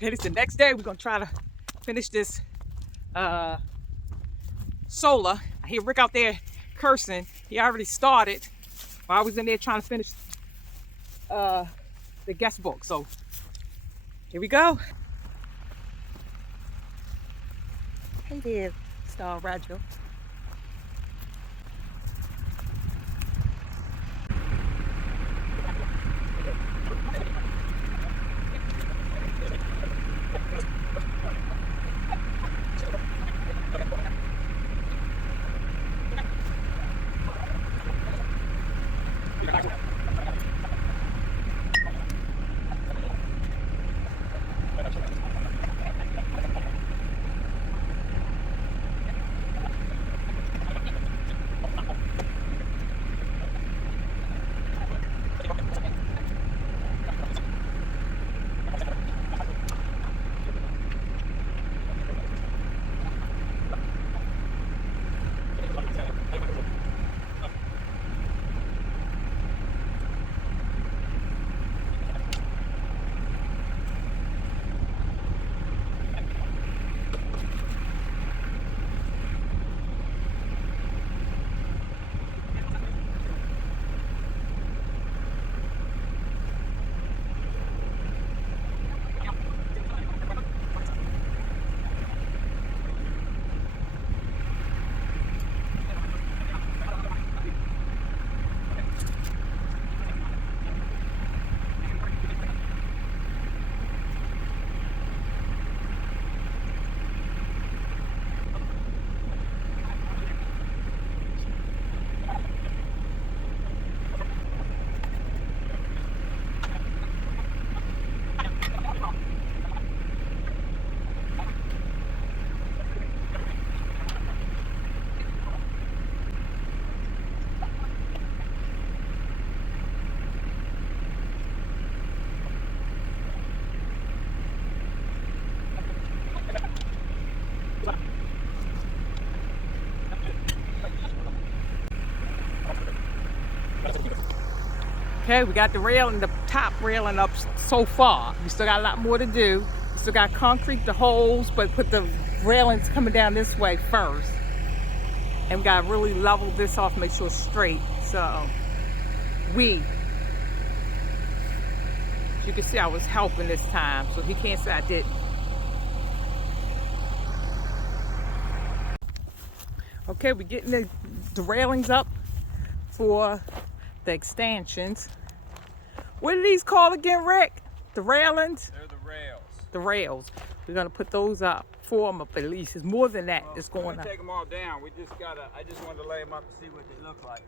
Okay, this is the next day. We're gonna try to finish this solar. I hear Rick out there cursing. He already started while I was in there trying to finish the guest book. So here we go. Hey there, Star Roger. Okay, we got the railing, the top railing up so far. We still got a lot more to do. We still got concrete the holes, but put the railings coming down this way first. And we gotta really level this off, make sure it's straight. So as you can see, I was helping this time, so he can't say I didn't. Okay, we're getting the railings up for the extensions. What are these called again, Rick? The railings? They're the rails. The rails. We're gonna put those up, 4 of them up at least. It's more than that. It's going up. Take them all down. I just wanted to lay them up to see what they look like.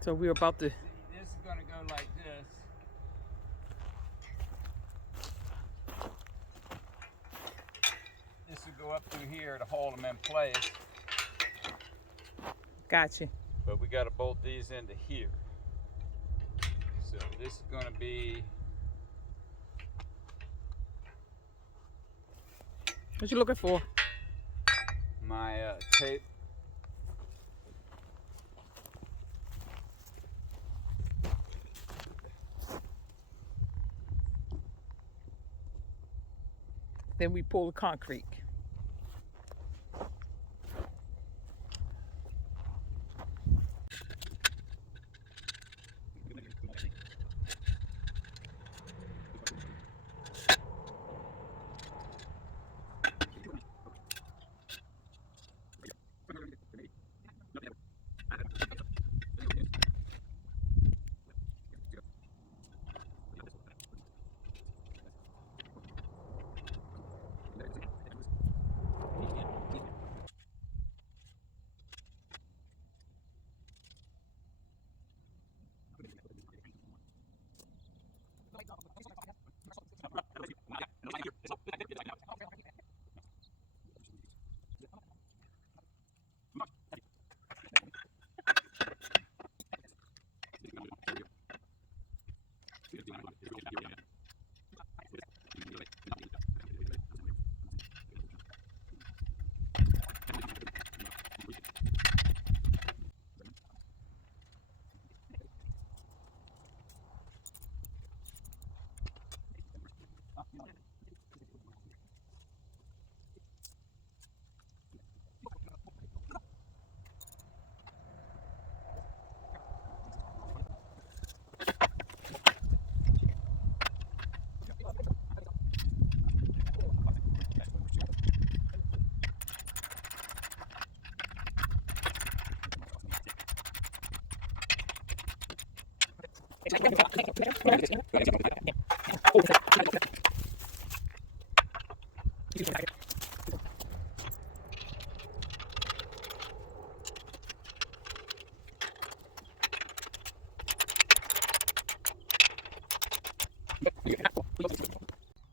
So we're about to. This is gonna go like this. This will go up through here to hold them in place. Gotcha. But we got to bolt these into here. So this is going to be. What you looking for? My tape. Then we pull the concrete.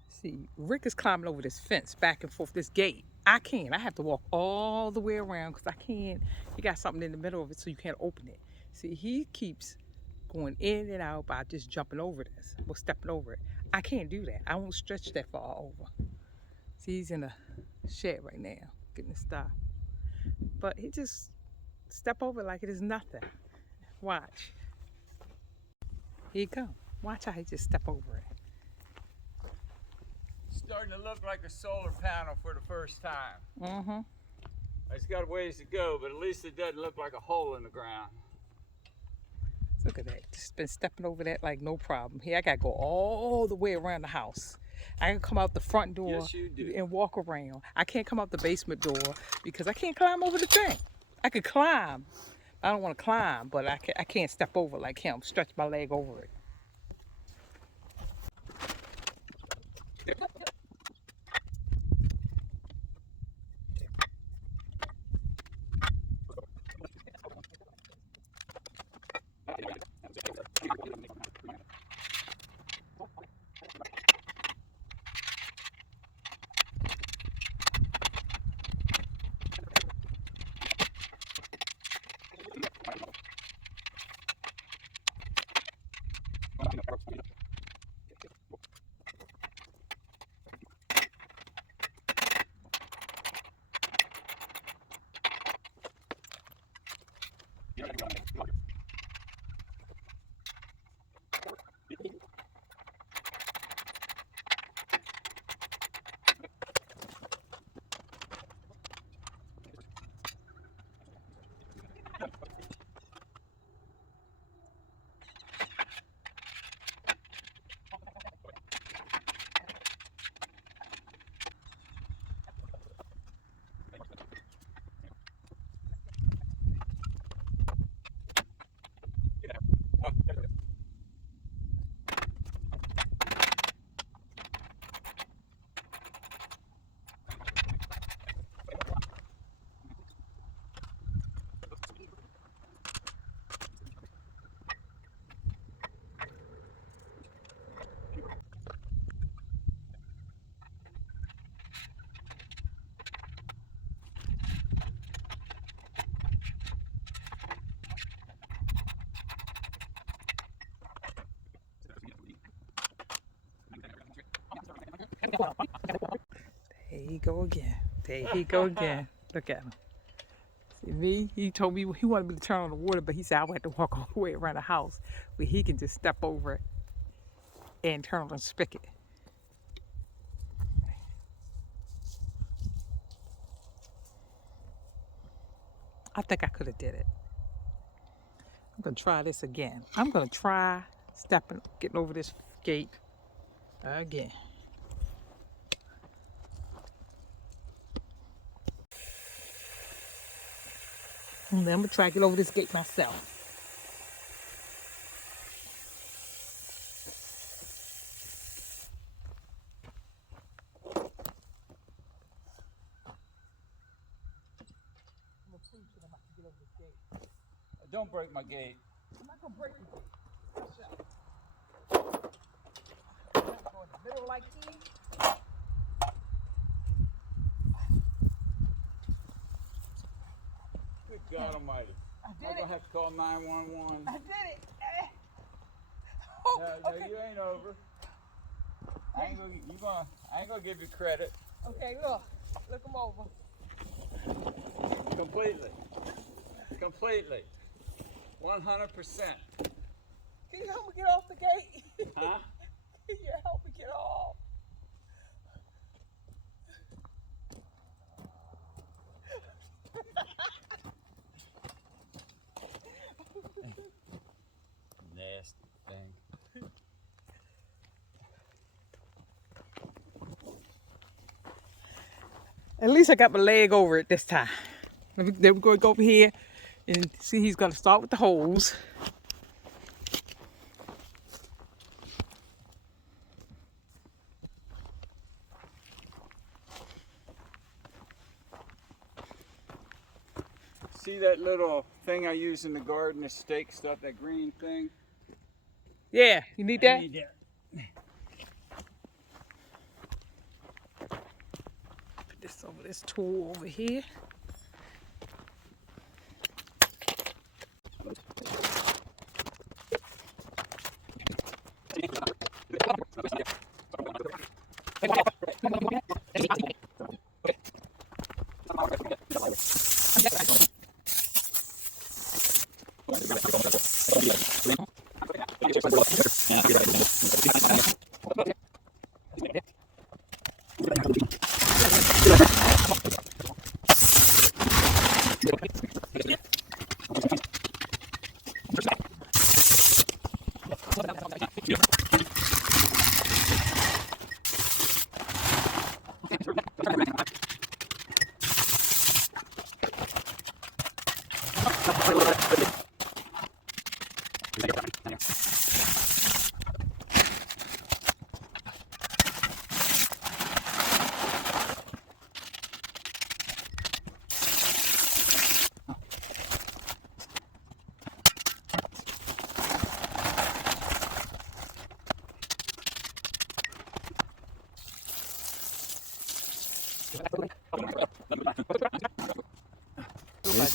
See, Rick is climbing over this fence back and forth, this gate. I can't. I have to walk all the way around because I can't. He got something in the middle of it so you can't open it. See, he keeps going in and out by just jumping over this or stepping over it. I can't do that. I won't stretch that far over. See, he's in a shed right now getting his stuff. But he just step over it like it is nothing. Watch. Here he come. Watch how he just step over it. Starting to look like a solar panel for the first time. Mm-hmm. It's got a ways to go, but at least it doesn't look like a hole in the ground. Look at that. Just been stepping over that like no problem. Here, I got to go all the way around the house. I can come out the front door Yes, you do. and walk around. I can't come out the basement door because I can't climb over the thing. I could climb. I don't want to climb, but I can't step over like him, stretch my leg over it. There he go again. There he go again. Look at him. See me? He told me he wanted me to turn on the water, but he said I had to walk all the way around the house where he can just step over it and turn on the spigot. I think I could have did it. I'm gonna try this again. I'm gonna try getting over this gate again. And then I'm gonna try to get over this gate myself. Don't break my gate. I'm not gonna break the gate. Watch out. I'm not going in the middle like he. Good God Almighty. I I'm did gonna it. have to call 911. I did it. Oh, No, okay. you ain't over. I ain't gonna give you credit. Okay, look him over. Completely. 100%. Can you help me get off the gate? Huh? Can you help me get off? Nasty thing. At least I got my leg over it this time. Then we're going to go over here and see he's going to start with the hose. see that little thing I use in the garden, the stake stuff, that green thing? Yeah, you need I that? need that. Put this over this tool over here.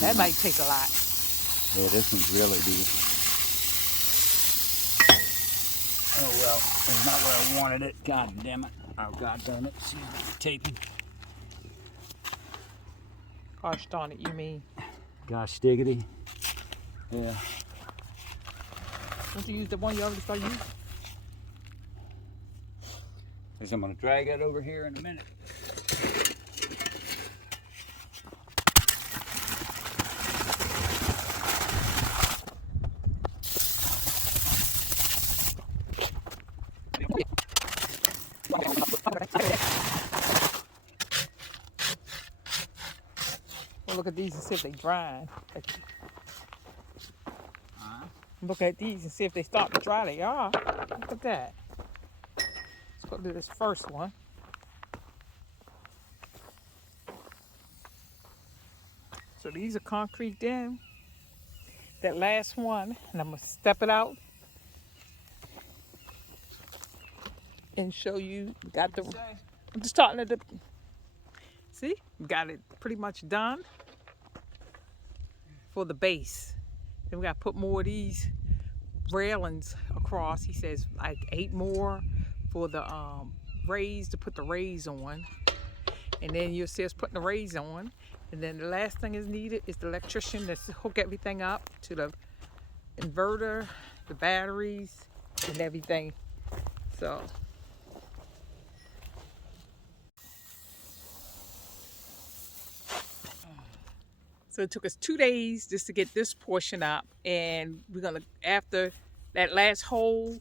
That might take a lot. Yeah, this one's really deep. Oh well, that's not where I wanted it. God damn it. Oh god damn it. Excuse me, taping. Gosh darn it, you mean. Gosh diggity. Yeah. Don't you use the one you already started using? Because I'm going to drag it over here in a minute. We'll look at these and see if they're drying. Look at these and see if they start to dry. They are. Look at that. Let's go do this first one. So these are concrete in. That last one, and I'm going to step it out and show you. Got the. I'm just starting at the. See, got it pretty much done for the base. Then we got to put more of these railings across. He says like 8 more for the rays, to put the rays on. And then you'll see us putting the rays on. And then the last thing is needed is the electrician to hook everything up to the inverter, the batteries, and everything. So. So it took us 2 days just to get this portion up, and we're gonna, after that last hole,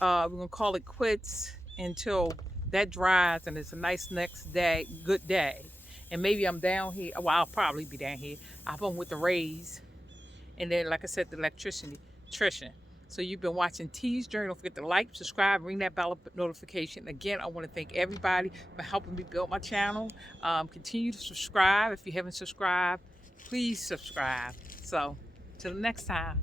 we're gonna call it quits until that dries and it's a nice next day, good day. And maybe I'm down here, well, I'll probably be down here. I'll come with the rays, and then, like I said, the electrician. So you've been watching T's Journey. Don't forget to like, subscribe, ring that bell notification. Again, I want to thank everybody for helping me build my channel. Continue to subscribe. If you haven't subscribed, please subscribe. So, till next time.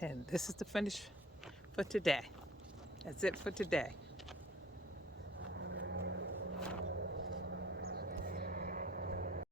And this is the finish for today. That's it for today.